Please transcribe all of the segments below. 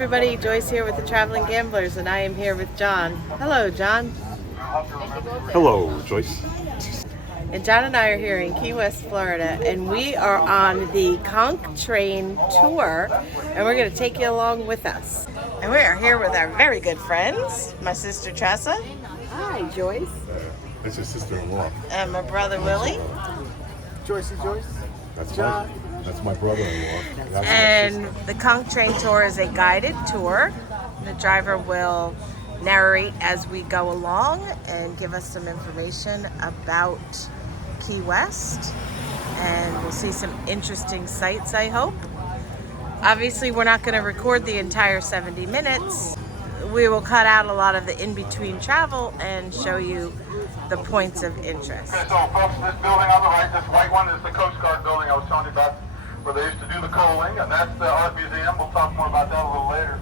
everybody, Joyce here with the Traveling Gamblers, and I am here with Jon. Hello, Jon. Hello, Joyce. And Jon and I are here in Key West, Florida, and we are on the Conch Train tour, and we're going to take you along with us. And we are here with our very good friends, my sister Tressa. Hi, Joyce. That's your sister-in-law. And my brother Willie. Joyce. That's my brother-in-law. That's And the Conch Train tour is a guided tour. The driver will narrate as we go along and give us some information about Key West. And we'll see some interesting sights, I hope. Obviously, we're not going to record the entire 70 minutes. We will cut out a lot of the in-between travel and show you the points of interest. Okay, so folks, this building on the right, this white one is the Coast Guard building I was telling you about, where they used to do the coaling, and that's the art museum. We'll talk more about that a little later.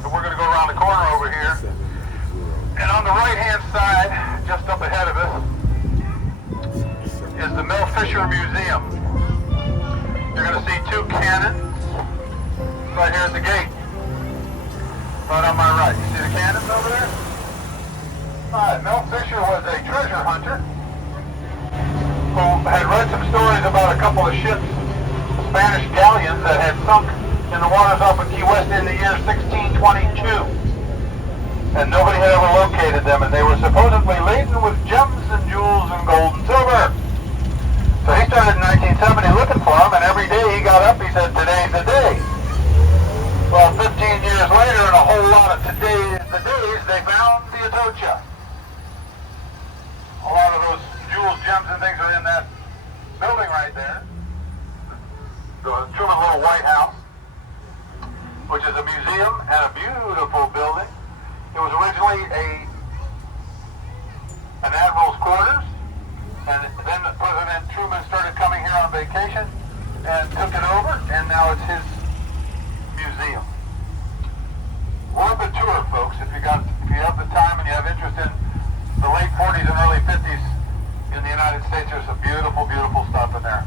So we're going to go around the corner over here, and on the right-hand side, just up ahead of us, is the Mel Fisher Museum. You're going to see two cannons right here at the gate, right on my right. You see the cannons over there? Mel Fisher was a treasure hunter who had read some stories about a couple of ships, Spanish galleons, that had sunk in the waters off of Key West in the year 1622. And nobody had ever located them, and they were supposedly laden with gems and jewels and gold and silver. So he started in 1970 looking for them, and every day he got up, he said, "Today's the day." Well, 15 years later, and a whole lot of today's the days, they found the Atocha. A lot of those jewels, gems, and things are in that building right there. The Truman little White House, which is a museum and a beautiful building. It was originally an admiral's quarters, and then President Truman started coming here on vacation and took it over, and now it's his museum. Worth a tour, folks, if you have the time and you have interest in the late 40s and early 50s in the United States. There's some beautiful, beautiful stuff in there,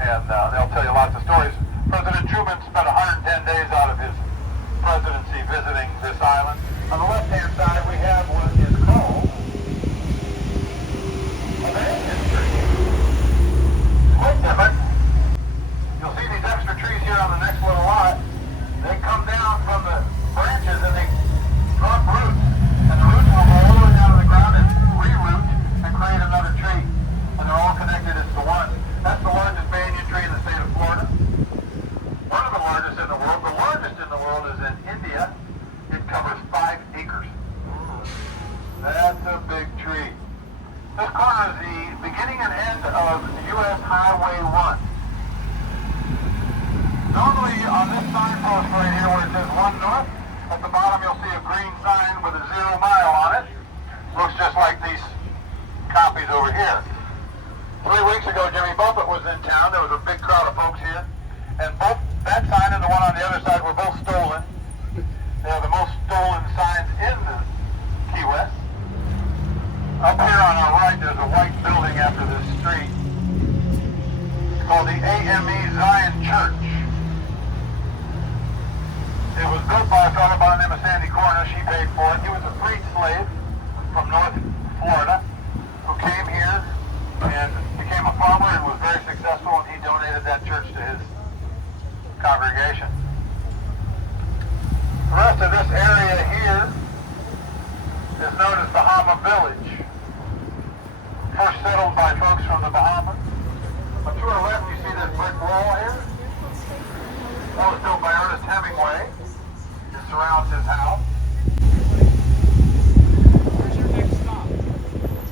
and they'll tell you lots of stories. President Truman spent 110 days out of his presidency visiting this island. On the left-hand side, we have what is called a banyan tree. It's quite different. You'll see these extra trees here on the next little lot. They come down from the branches and they drop roots. And the roots will go all the way down to the ground and re-root and create another tree. And they're all connected as to one. That's the largest banyan tree in the state of Florida. One of the largest in the world. The largest in the world is in India. It covers 5 acres. That's a big tree. This corner is the beginning and end of U.S. Highway 1. Normally on this signpost right here where it says 1 north, at the bottom you'll see a green sign with a 0 mile on it. Looks just like these copies over here. 3 weeks ago Jimmy Buffett was in town. There was a big crowd of folks here. And both that sign and the one on the other side were both stolen. They are the most stolen signs in the Key West. Up here on our right there's a white building after this street. It's called the AME Zion Church. It was built by a fellow by the name of Sandy Cornish. He paid for it. He was a freed slave from North Florida who came here and became a farmer and was very successful, and he donated that church to his congregation. The rest of this area here is known as Bahama Village. First settled by folks from the Bahamas. But to our left you see this brick wall here. That was built by Ernest Hemingway. It surrounds his house. Where's your next stop?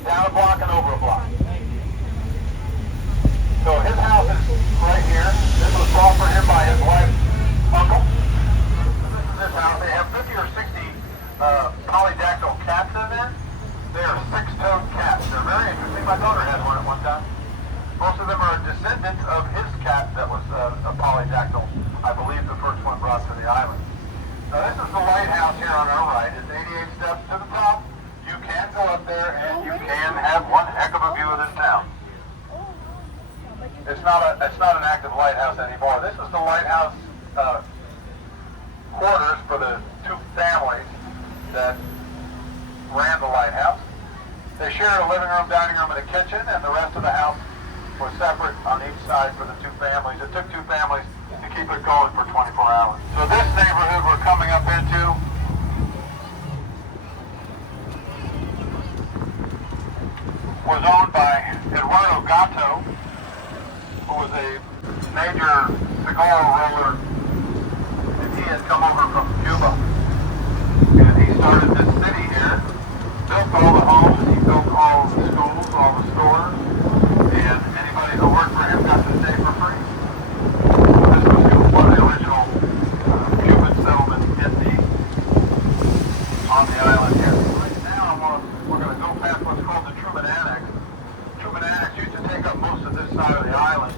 Down a block and over a block. So his house is right here. This was bought for him by his wife's uncle. This house, they have 50 or 60 polydactyl cats in there. They are 6-toed cats. They're very interesting. My daughter had one at one time. Most of them are descendants of his cat that was a polydactyl. I believe the first one brought to the island. Now this is the lighthouse here on our right. It's 88 steps to the top. You can go up there and you can have one heck of a view of this town. It's not an active lighthouse anymore. This is the lighthouse quarters for the two families that ran the Lighthouse. They shared a living room, dining room, and a kitchen, and the rest of the house was separate on each side for the two families. It took two families to keep it going for 24 hours. So this neighborhood we're coming up into was owned by Eduardo Gatto, who was a major cigar roller, and he had come over from Cuba. And he started this city here, built all the homes, he built all the schools, all the stores, and anybody who worked for him got to stay for free. This was one of the original Cuban settlements on the island here. Right now we're going to go past what's called the Truman Annex. Truman Annex used to take up most of this side of the island,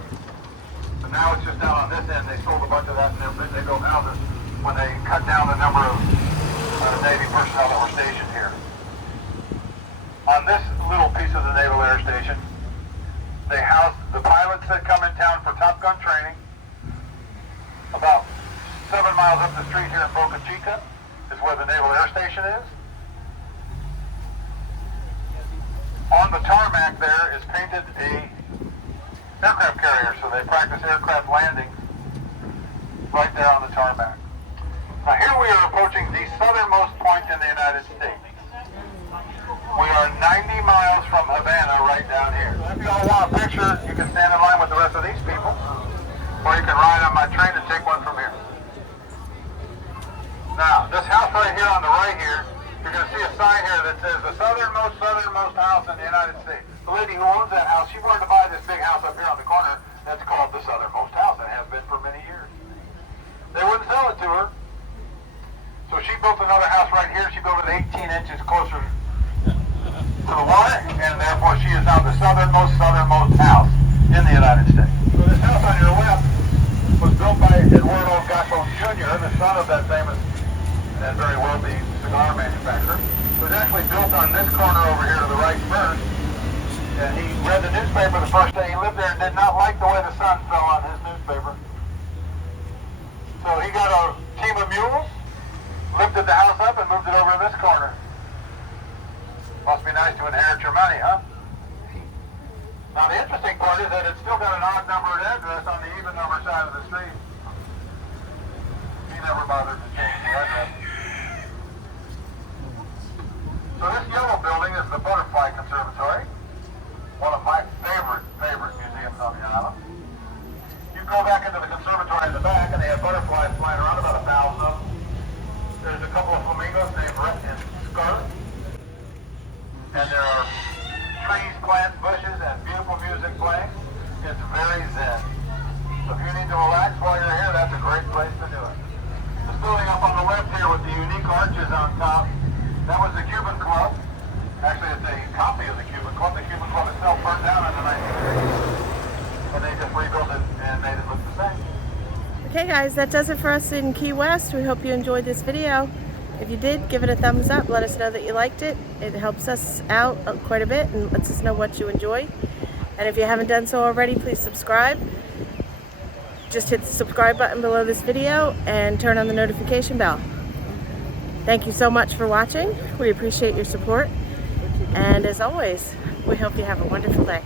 but now it's just down on this end. They sold a bunch of that and they built houses when they cut down the number of Navy personnel that were stationed here. On this little piece of the Naval Air Station, they house the pilots that come in town for Top Gun training. About 7 miles up the street here in Boca Chica is where the Naval Air Station is. On the tarmac there is painted a aircraft carrier, so they practice aircraft landings right there on the tarmac. Now here we are approaching the southernmost point in the United States. We are 90 miles from Havana right down here. So if you all want a picture, you can stand in line with the rest of these people, or you can ride on my train and take one from here. Now, this house right here on the right here, you're going to see a sign here that says the southernmost house in the United States. The lady who owns that house, she wanted to buy this big house up here on the corner that's called the southernmost house. It has been for many years. They wouldn't sell it to her. So she built another house right here. She built it 18 inches closer to the water, and therefore she is now the southernmost house in the United States. So this house on your left was built by Eduardo Gatto Jr., the son of that famous and very wealthy cigar manufacturer. It was actually built on this corner over here to the right first, and he read the newspaper the first day he lived there and did not like the way the sun fell on his newspaper. So he got a team of mules, lifted the house up and moved it over to this corner. Must be nice to inherit your money, huh? Now the interesting part is that it's still got an odd numbered address on the even number side of the street. He never bothered to change the address. So this yellow building is the Butterfly Conservatory, one of my favorite museums on the island. You go back into the conservatory in the back and they have butterflies flying around, about 1,000 of them. There's a couple of flamingos named Red and Scarlet. And there are trees, plants, bushes, and beautiful music playing. It's very zen. So if you need to relax while you're here, that's a great place to do it. This building up on the left here with the unique arches on top, that was the Cuban Club. Actually, it's a copy of the Cuban Club. The Cuban Club itself burned down in the 1930s. And they just rebuilt it and made it look the same. Okay guys, that does it for us in Key West. We hope you enjoyed this video. If you did, give it a thumbs up. Let us know that you liked it. It helps us out quite a bit and lets us know what you enjoy. And if you haven't done so already, please subscribe. Just hit the subscribe button below this video and turn on the notification bell. Thank you so much for watching. We appreciate your support. And as always, we hope you have a wonderful day.